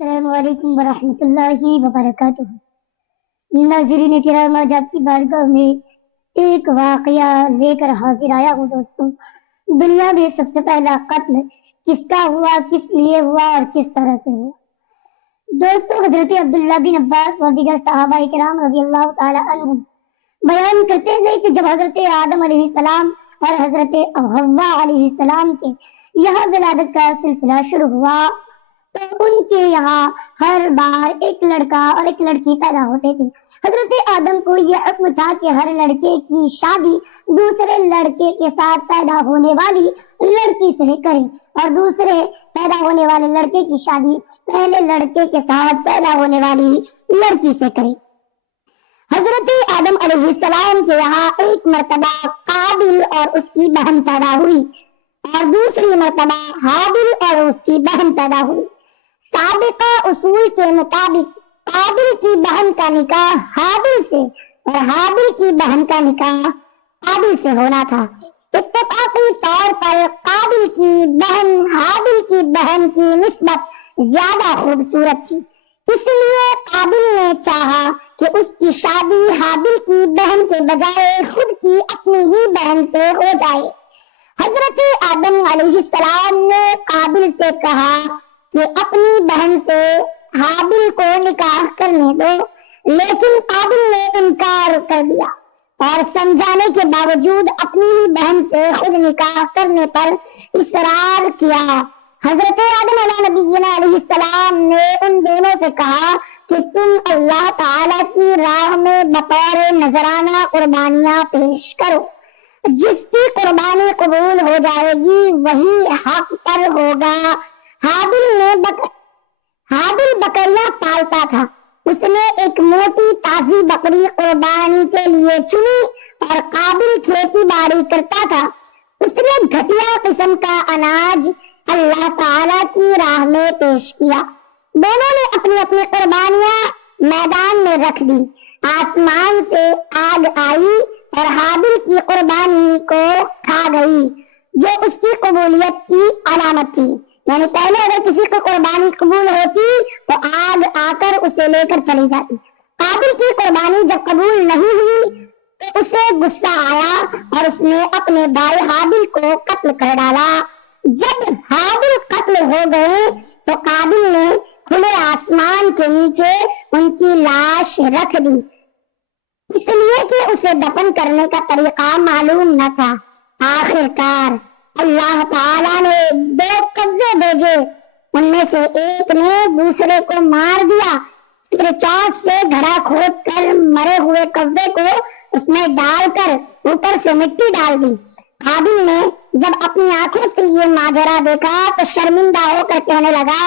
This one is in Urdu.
السلام علیکم ورحمۃ اللہ وبرکاتہ۔ ناظرین کرام، آج آپ کی بارگاہ میں ایک واقعہ لے کر حاضر آیا ہوں دوستوں۔ دنیا میں سب سے پہلا قتل کس کا ہوا، کس لیے ہوا اور کس طرح سے ہوا؟ دوستوں، حضرت عبداللہ بن عباس و دیگر صحابہ کرام رضی اللہ تعالی عنہم بیان کرتے ہیں کہ جب حضرت آدم علیہ السلام اور حضرت حوا علیہ السلام کے یہاں ولادت کا سلسلہ شروع ہوا تو ان کے یہاں ہر بار ایک لڑکا اور ایک لڑکی پیدا ہوتے تھے۔ حضرت آدم کو یہ حکم تھا کہ ہر لڑکے کی شادی دوسرے لڑکے کے ساتھ پیدا ہونے والی لڑکی سے کریں اور دوسرے پیدا ہونے والے لڑکے کی شادی پہلے لڑکے کے ساتھ پیدا ہونے والی لڑکی سے کریں۔ حضرت آدم علیہ السلام کے یہاں ایک مرتبہ قابل اور اس کی بہن پیدا ہوئی اور دوسری مرتبہ حابل اور اس کی بہن پیدا ہوئی۔ سابقہ اصول کے مطابق قابل کی بہن کا نکاح حابل سے اور حابل کی بہن کا نکاح قابل سے ہونا تھا۔ اتفاقی طور پر قابل کی بہن حابل کی بہن کی نسبت زیادہ خوبصورت تھی، اس لیے قابل نے چاہا کہ اس کی شادی حابل کی بہن کے بجائے خود کی اپنی ہی بہن سے ہو جائے۔ حضرت آدم علیہ السلام نے قابل سے کہا کہ اپنی بہن سے حابل کو نکاح کرنے دو، لیکن قابل نے انکار کر دیا اور سمجھانے کے باوجود اپنی ہی بہن سے خود نکاح کرنے پر اصرار کیا۔ حضرت آدم علیہ السلام نے ان دونوں سے کہا کہ تم اللہ تعالی کی راہ میں بطور نذرانہ قربانیاں پیش کرو، جس کی قربانی قبول ہو جائے گی وہی حق پر ہوگا۔ حابل بکریاں پالتا تھا، اس نے ایک موٹی تازی بکری قربانی کے لیے چنی اور قابل کھیتی باڑی کرتا تھا، اس نے گھٹیا قسم کا اناج اللہ تعالی کی راہ میں پیش کیا۔ دونوں نے اپنی اپنی قربانیاں میدان میں رکھ دی۔ آسمان سے آگ آئی اور حابل کی قربانی کو کھا گئی، جو اس کی قبولیت کی علامت تھی۔ یعنی پہلے اگر کسی کو قربانی قبول ہوتی تو آگ آ کر اسے لے کر چلی جاتی۔ قابل کی قربانی جب قبول نہیں ہوئی تو اسے غصہ آیا اور اس نے اپنے بھائی حابل کو قتل کر ڈالا۔ جب حابل قتل ہو گئے تو قابل نے کھلے آسمان کے نیچے ان کی لاش رکھ دی، اس لیے کہ اسے دفن کرنے کا طریقہ معلوم نہ تھا۔ آخر کار اللہ تعالیٰ نے دو قبضے بھیجے، ان میں سے ایک نے دوسرے کو مار دیا، پھر چاک سے گھڑا کھود کر مرے ہوئے قبضے کو اس میں ڈال کر اوپر سے مٹی ڈال دی۔ قابل نے جب اپنی آنکھوں سے یہ ماجرا دیکھا تو شرمندہ ہو کر کہنے لگا